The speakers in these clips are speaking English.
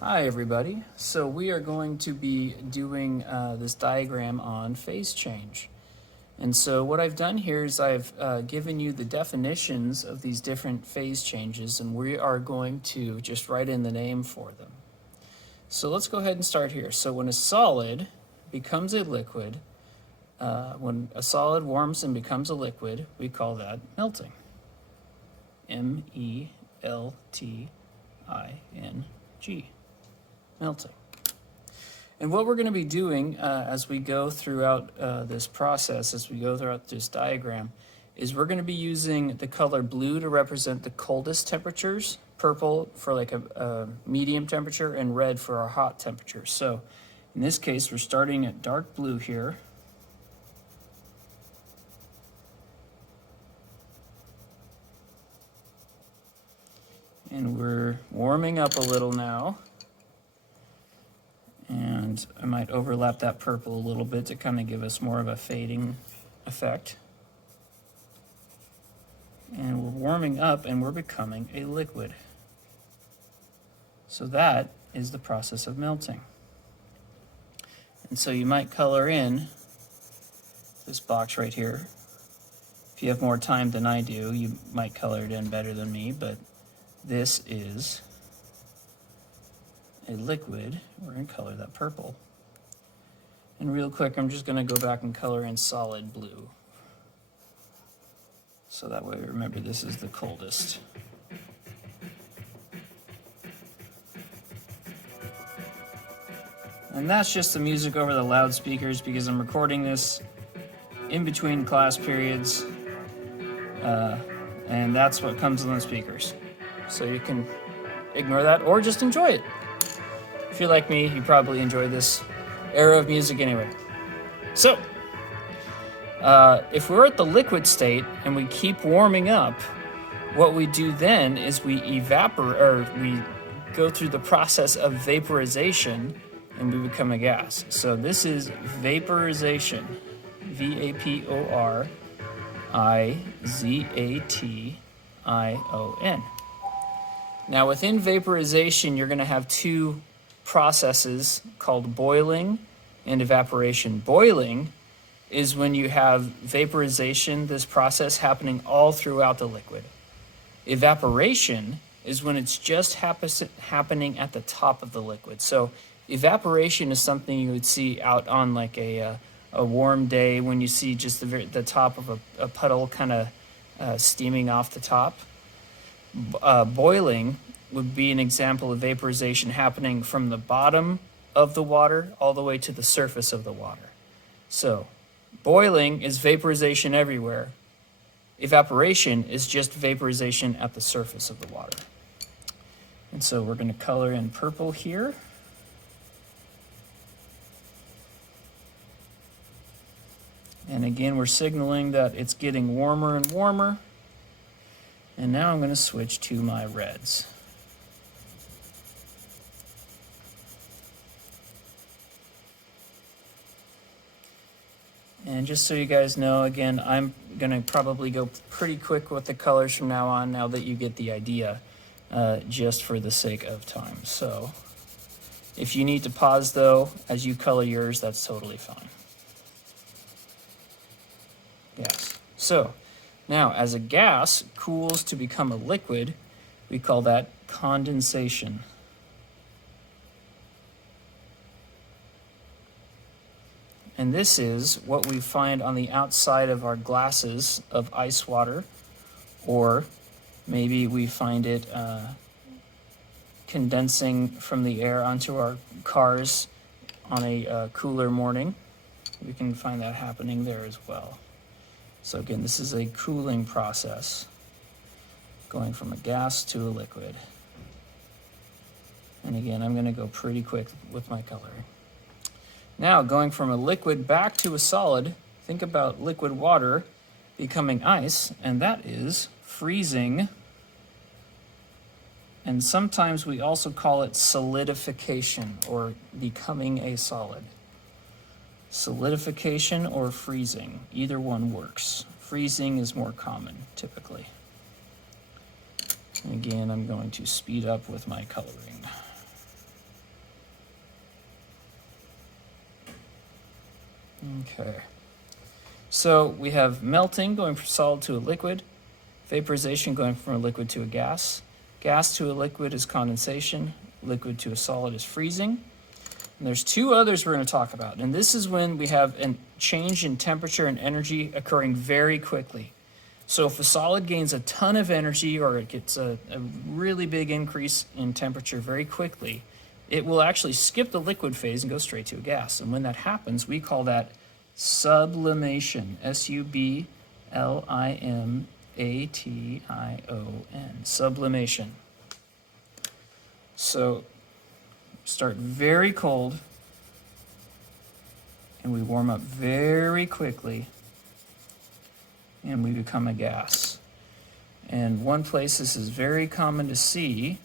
Hi everybody. So we are going to be doing this diagram on phase change. And so what I've done here is I've given you the definitions of these different phase changes, and we are going to just write in the name for them. So let's go ahead and start here. So when a solid becomes a liquid, when a solid warms and becomes a liquid, we call that melting. M-E-L-T-I-N-G. Melting. And what we're going to be doing as we go throughout this process, as we go throughout this diagram, is we're going to be using the color blue to represent the coldest temperatures, purple for like a medium temperature, and red for our hot temperature. So in this case, we're starting at dark blue here. And we're warming up a little now. And I might overlap that purple a little bit to kind of give us more of a fading effect. And we're warming up and we're becoming a liquid. So that is the process of melting. And so you might color in this box right here. If you have more time than I do, you might color it in better than me, but this is a liquid. We're going to color that purple. And real quick, I'm just going to go back and color in solid blue. So that way, remember, this is the coldest. And that's just the music over the loudspeakers because I'm recording this in between class periods. And that's what comes on the speakers. So you can ignore that or just enjoy it. If you're like me, you probably enjoy this era of music anyway. So, if we're at the liquid state and we keep warming up, what we do then is we evaporate, or we go through the process of vaporization and we become a gas. So this is vaporization, V-A-P-O-R-I-Z-A-T-I-O-N. Now within vaporization, you're going to have two processes called boiling and evaporation. Boiling is when you have vaporization, this process happening all throughout the liquid. Evaporation is when it's just happening at the top of the liquid. So evaporation is something you would see out on like a warm day when you see just the top of a puddle kind of steaming off the top. Boiling would be an example of vaporization happening from the bottom of the water all the way to the surface of the water. So boiling is vaporization everywhere. Evaporation is just vaporization at the surface of the water. And so we're going to color in purple here. And again, we're signaling that it's getting warmer and warmer. And now I'm going to switch to my reds. And just so you guys know, again, I'm going to probably go pretty quick with the colors from now on, now that you get the idea, just for the sake of time. So if you need to pause, though, as you color yours, that's totally fine. Yes. So now, as a gas cools to become a liquid, we call that condensation. And this is what we find on the outside of our glasses of ice water, or maybe we find it condensing from the air onto our cars on a cooler morning. We can find that happening there as well. So again, this is a cooling process, going from a gas to a liquid. And again, I'm going to go pretty quick with my coloring. Now, going from a liquid back to a solid, think about liquid water becoming ice, and that is freezing. And sometimes we also call it solidification, or becoming a solid. Solidification or freezing, either one works. Freezing is more common, typically. And again, I'm going to speed up with my coloring. Okay. So we have melting going from solid to a liquid, vaporization going from a liquid to a gas. Gas to a liquid is condensation, liquid to a solid is freezing. And there's two others we're going to talk about. And this is when we have a change in temperature and energy occurring very quickly. So if a solid gains a ton of energy or it gets a really big increase in temperature very quickly, it will actually skip the liquid phase and go straight to a gas. And when that happens, we call that sublimation. Sublimation. Sublimation. So start very cold and we warm up very quickly and we become a gas. And one place this is very common to see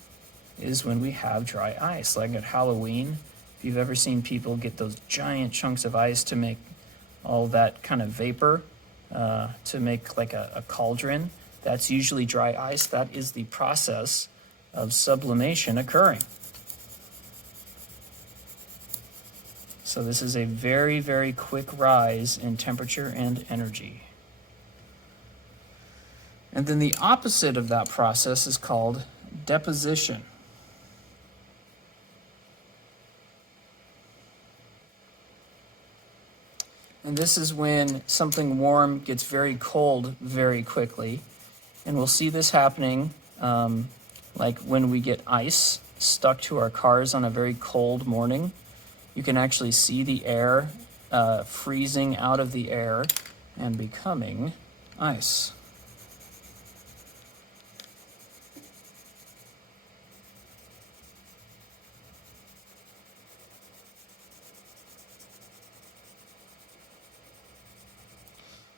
is when we have dry ice, like at Halloween. If you've ever seen people get those giant chunks of ice to make all that kind of vapor, to make like a cauldron, that's usually dry ice. That is the process of sublimation occurring. So this is a very, very quick rise in temperature and energy. And then the opposite of that process is called deposition. And this is when something warm gets very cold very quickly. And we'll see this happening like when we get ice stuck to our cars on a very cold morning. You can actually see the air freezing out of the air and becoming ice.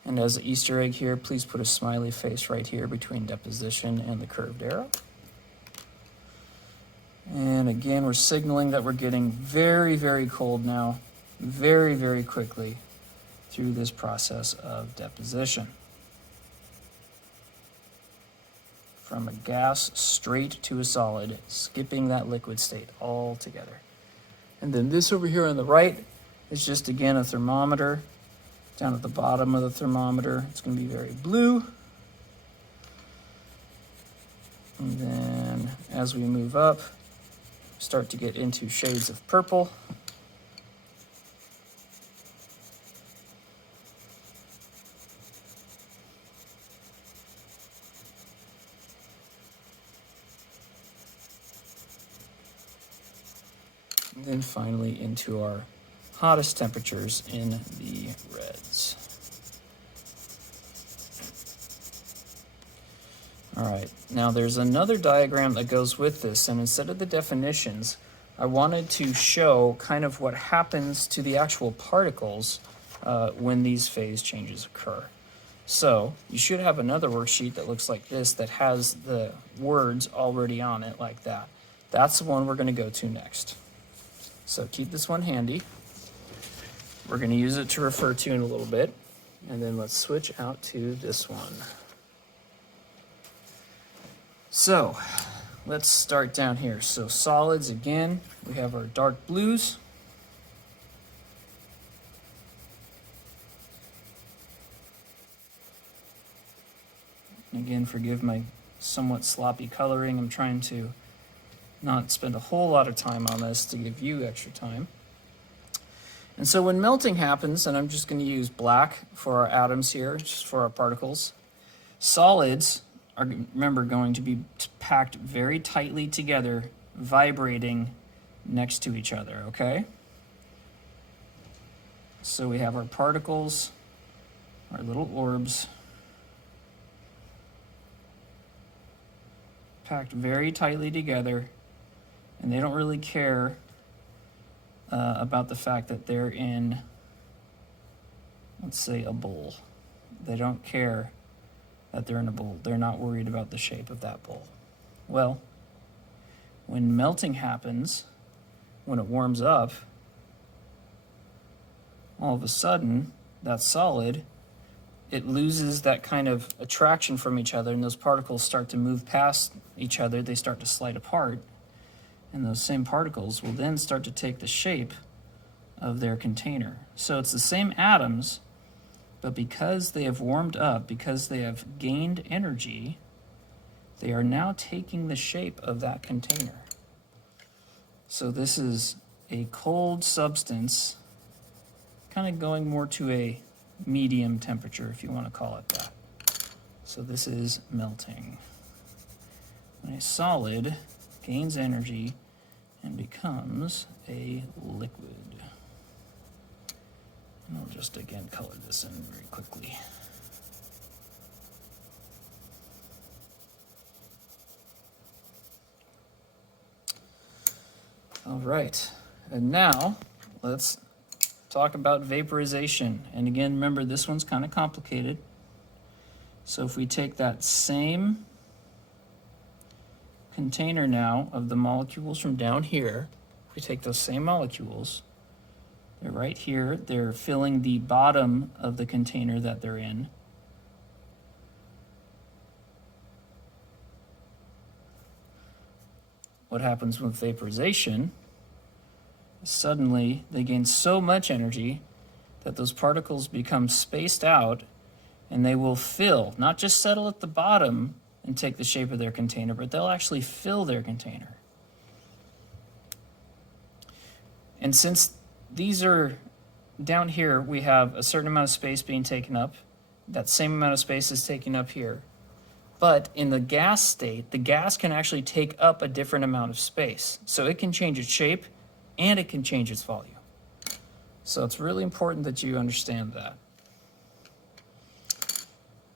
And as an Easter egg here, please put a smiley face right here between deposition and the curved arrow. And again, we're signaling that we're getting very, very cold now, very, very quickly through this process of deposition. From a gas straight to a solid, skipping that liquid state altogether. And then this over here on the right is just, again, a thermometer. Down at the bottom of the thermometer, it's going to be very blue. And then as we move up, start to get into shades of purple. And then finally into our hottest temperatures in the reds. All right, now there's another diagram that goes with this, and instead of the definitions, I wanted to show kind of what happens to the actual particles when these phase changes occur. So you should have another worksheet that looks like this that has the words already on it like that. That's the one we're going to go to next. So keep this one handy. We're going to use it to refer to in a little bit. And then let's switch out to this one. So let's start down here. So solids, again, we have our dark blues. Again, forgive my somewhat sloppy coloring. I'm trying to not spend a whole lot of time on this to give you extra time. And so when melting happens, and I'm just going to use black for our atoms here, just for our particles, solids are, remember, going to be packed very tightly together, vibrating next to each other, okay? So we have our particles, our little orbs, packed very tightly together, and they don't really care about the fact that they're in, let's say, a bowl. They don't care that they're in a bowl. They're not worried about the shape of that bowl. Well, when melting happens, when it warms up, all of a sudden, that solid, it loses that kind of attraction from each other, and those particles start to move past each other. They start to slide apart. And those same particles will then start to take the shape of their container. So it's the same atoms, but because they have warmed up, because they have gained energy, they are now taking the shape of that container. So this is a cold substance, kind of going more to a medium temperature, if you want to call it that. So this is melting. When a solid gains energy and becomes a liquid. And I'll just again color this in very quickly. All right, and now let's talk about vaporization. And again, remember, this one's kind of complicated. So if we take that same container now of the molecules from down here, if we take those same molecules, they're right here, they're filling the bottom of the container that they're in. What happens with vaporization is suddenly they gain so much energy that those particles become spaced out, and they will fill, not just settle at the bottom and take the shape of their container, but they'll actually fill their container. And since these are down here, we have a certain amount of space being taken up. That same amount of space is taken up here. But in the gas state, the gas can actually take up a different amount of space. So it can change its shape and it can change its volume. So it's really important that you understand that.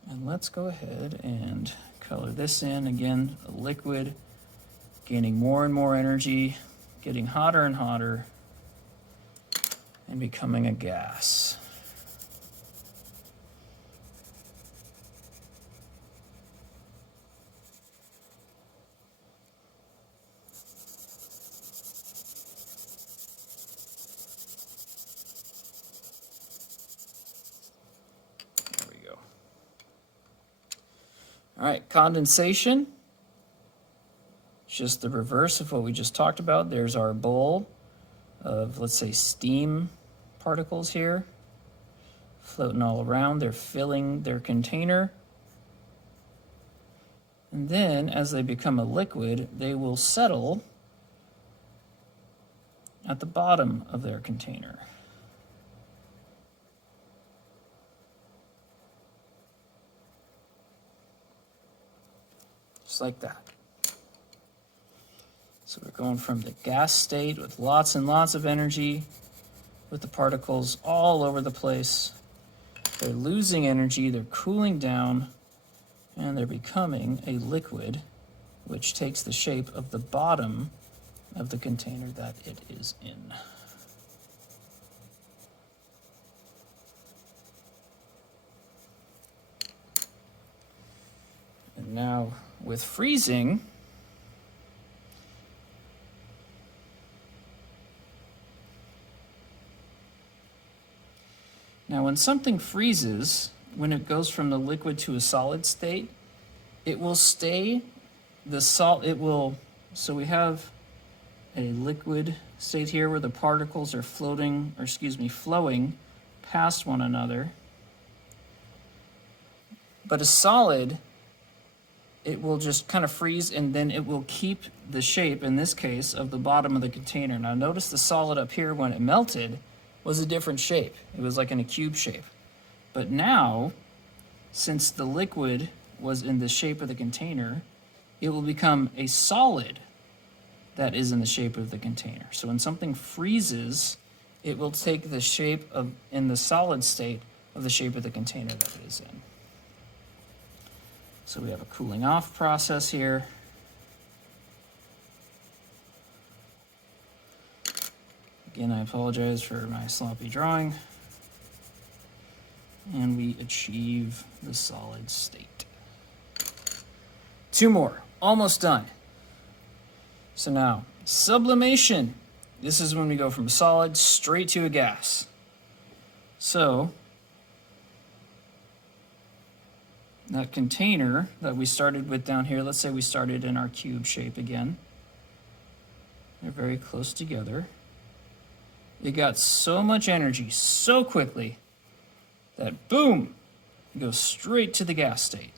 And let's go ahead and color this in. Again, a liquid, gaining more and more energy, getting hotter and hotter, and becoming a gas. There we go. All right, condensation. It's just the reverse of what we just talked about. There's our bowl of, let's say, steam particles here, floating all around. They're filling their container. And then, as they become a liquid, they will settle at the bottom of their container. Just like that. So we're going from the gas state with lots and lots of energy, with the particles all over the place. They're losing energy, they're cooling down, and they're becoming a liquid, which takes the shape of the bottom of the container that it is in. And now with freezing, now when something freezes, when it goes from the liquid to a solid state, it will stay the so we have a liquid state here where the particles are flowing past one another. But a solid, it will just kind of freeze, and then it will keep the shape, in this case, of the bottom of the container. Now notice the solid up here, when it melted, was a different shape. It was like in a cube shape. But now, since the liquid was in the shape of the container, it will become a solid that is in the shape of the container. So when something freezes, it will take the shape of, in the solid state, of the shape of the container that it is in. So we have a cooling off process here. Again, I apologize for my sloppy drawing. And we achieve the solid state. Two more, almost done. So now, sublimation. This is when we go from a solid straight to a gas. So, that container that we started with down here, let's say we started in our cube shape again. They're very close together. it got so much energy so quickly that boom, it goes straight to the gas state.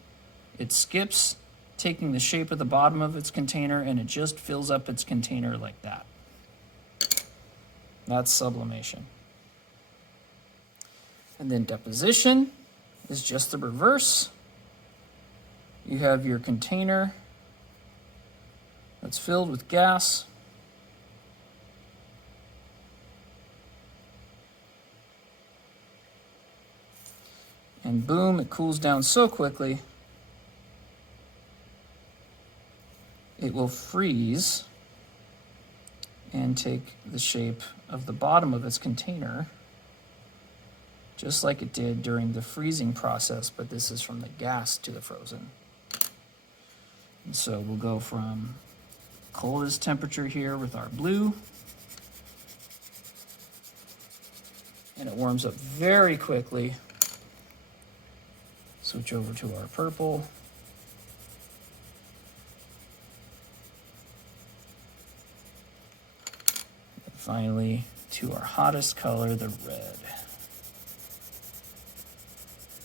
It skips taking the shape of the bottom of its container and it just fills up its container like that. That's sublimation. And then deposition is just the reverse. You have your container that's filled with gas. And boom, it cools down so quickly, it will freeze and take the shape of the bottom of its container, just like it did during the freezing process, but this is from the gas to the frozen. And so we'll go from coldest temperature here with our blue, and it warms up very quickly. Switch over to our purple. And finally, to our hottest color, the red.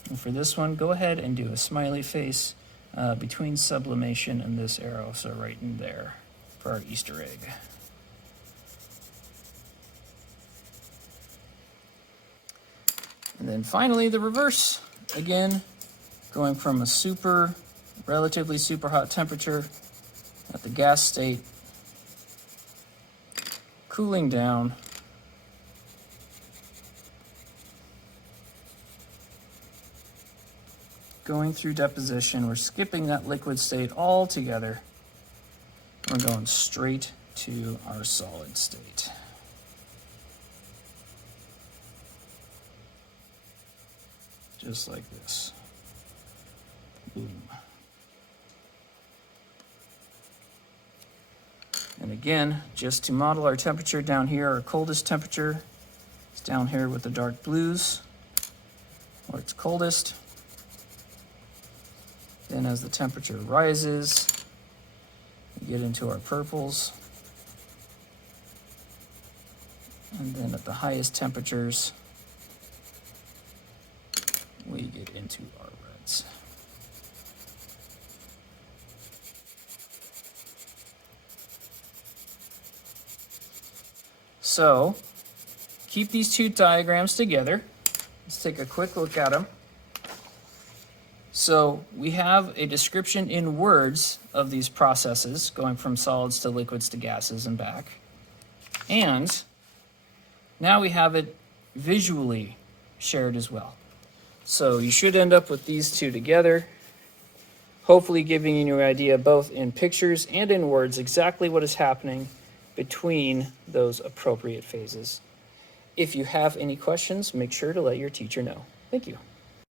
And for this one, go ahead and do a smiley face between sublimation and this arrow, so right in there for our Easter egg. And then finally, the reverse. Again, going from a relatively super hot temperature at the gas state, cooling down, going through deposition. We're skipping that liquid state altogether. We're going straight to our solid state. Just like this. Boom. And again, just to model our temperature down here, our coldest temperature is down here with the dark blues, where it's coldest. Then as the temperature rises, we get into our purples. And then at the highest temperatures, we get into our reds. So, keep these two diagrams together. Let's take a quick look at them. So, we have a description in words of these processes, going from solids to liquids to gases and back. And now we have it visually shared as well. So you should end up with these two together, hopefully giving you an idea both in pictures and in words exactly what is happening between those appropriate phases. If you have any questions, make sure to let your teacher know. Thank you.